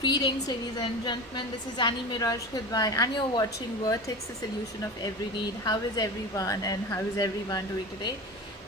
Greetings, ladies and gentlemen. This is Annie Miraj Khidwai, and you're watching Vertex, the solution of every need. How is everyone, and how is everyone doing today?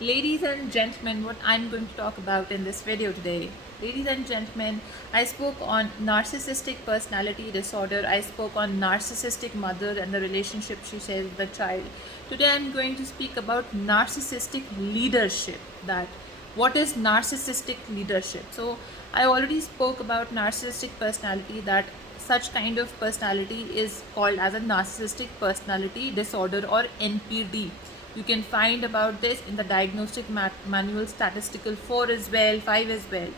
Ladies and gentlemen, what I'm going to talk about in this video today. Ladies and gentlemen, I spoke on narcissistic personality disorder. I spoke on narcissistic mother and the relationship she shares with the child. Today, I'm going to speak about narcissistic leadership. That what is narcissistic leadership? So I already spoke about narcissistic personality, that such kind of personality is called as a narcissistic personality disorder, or NPD. You can find about this in the diagnostic manual statistical 4 as well, 5 as well.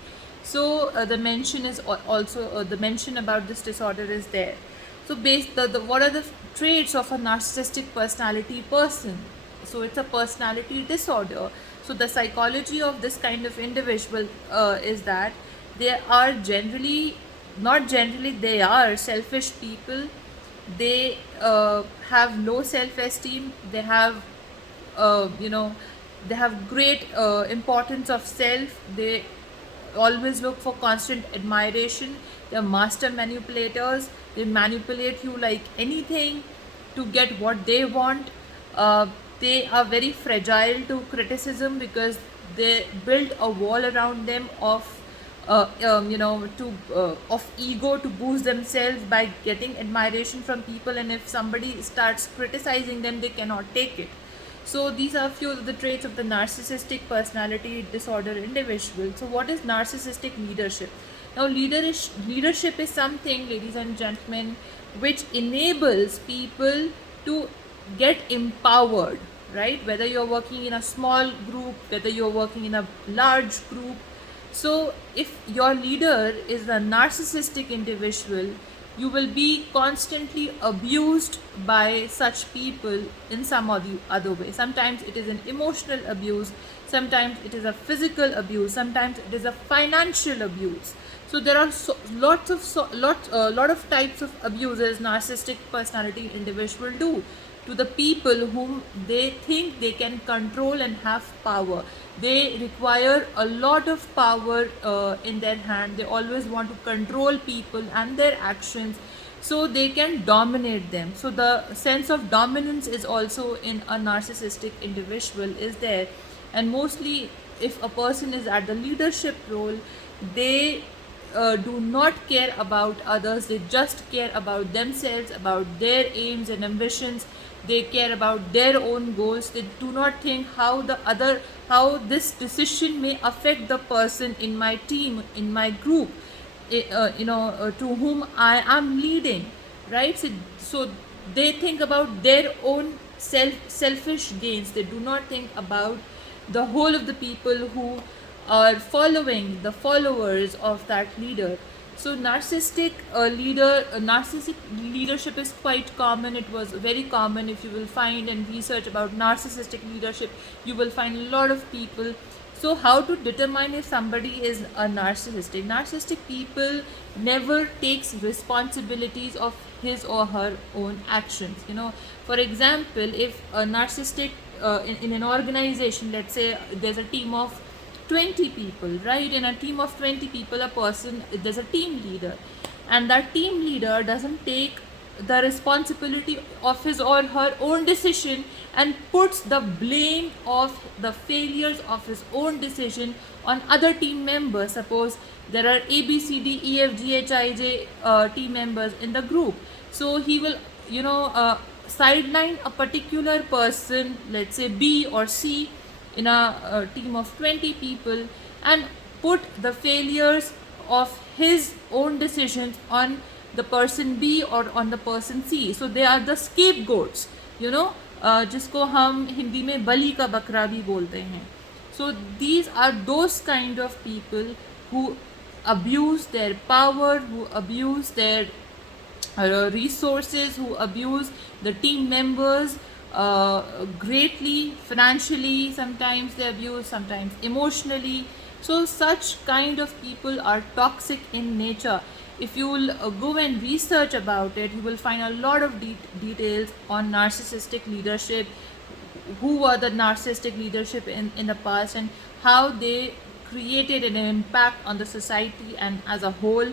So the mention is also the mention about this disorder is there. So what are the traits of a narcissistic personality person? So it's a personality disorder. So the psychology of this kind of individual is that they are generally, not generally, they are selfish people. They have low self-esteem. They have you know they have great importance of self. They always look for constant admiration. They're master manipulators. They manipulate you like anything to get what they want. They are very fragile to criticism because they build a wall around them of of ego to boost themselves by getting admiration from people, and if somebody starts criticizing them, they cannot take it. So these are a few of the traits of the narcissistic personality disorder individual. So what is narcissistic leadership? Now leadership is something, ladies and gentlemen, which enables people to get empowered, right? Whether you're working in a small group, whether you're working in a large group. So if your leader is a narcissistic individual, you will be constantly abused by such people in some or the other way. Sometimes it is an emotional abuse, sometimes it is a physical abuse, sometimes it is a financial abuse. So there are lot of types of abuses narcissistic personality individual do to the people whom they think they can control and have power. They require a lot of power in their hand. They always want to control people and their actions so they can dominate them. So the sense of dominance is also in a narcissistic individual is there. And mostly if a person is at the leadership role, they do not care about others. They just care about themselves, about their aims and ambitions. They care about their own goals. They do not think how this decision may affect the person in my team, in my group, to whom I am leading, right? So they think about their own selfish gains. They do not think about the whole of the people who are following, the followers of that leader. So narcissistic leadership is quite common. It was very common. If you will find and research about narcissistic leadership, you will find a lot of people. So how to determine if somebody is a narcissistic people never takes responsibilities of his or her own actions. For example, if a narcissistic in an organization, let's say there's a team of 20 people, right? In a team of 20 people, there's a team leader, and that team leader doesn't take the responsibility of his or her own decision and puts the blame of the failures of his own decision on other team members. Suppose there are A, B, C, D, E, F, G, H, I, J team members in the group. So he will, sideline a particular person, let's say B or C, in a team of 20 people, and put the failures of his own decisions on the person B or on the person C. So they are the scapegoats, जिसको हम हिंदी में बलि का बकरा भी बोलते हैं. So these are those kind of people who abuse their power, who abuse their resources, who abuse the team members greatly, financially. Sometimes they abuse, sometimes emotionally. So such kind of people are toxic in nature. If you will go and research about it, you will find a lot of details on narcissistic leadership, who were the narcissistic leadership in the past, and how they created an impact on the society and as a whole.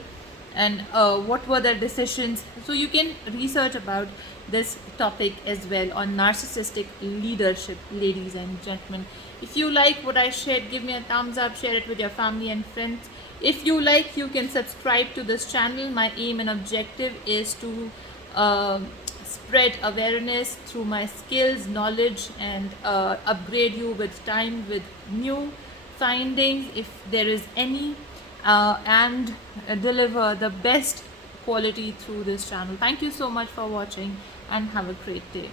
and what were their decisions. So you can research about this topic as well on narcissistic leadership, ladies and gentlemen. If you like what I shared, give me a thumbs up, share it with your family and friends. If you like, you can subscribe to this channel. My aim and objective is to spread awareness through my skills, knowledge, and upgrade you with time with new findings if there is any, and deliver the best quality through this channel. Thank you so much for watching and have a great day.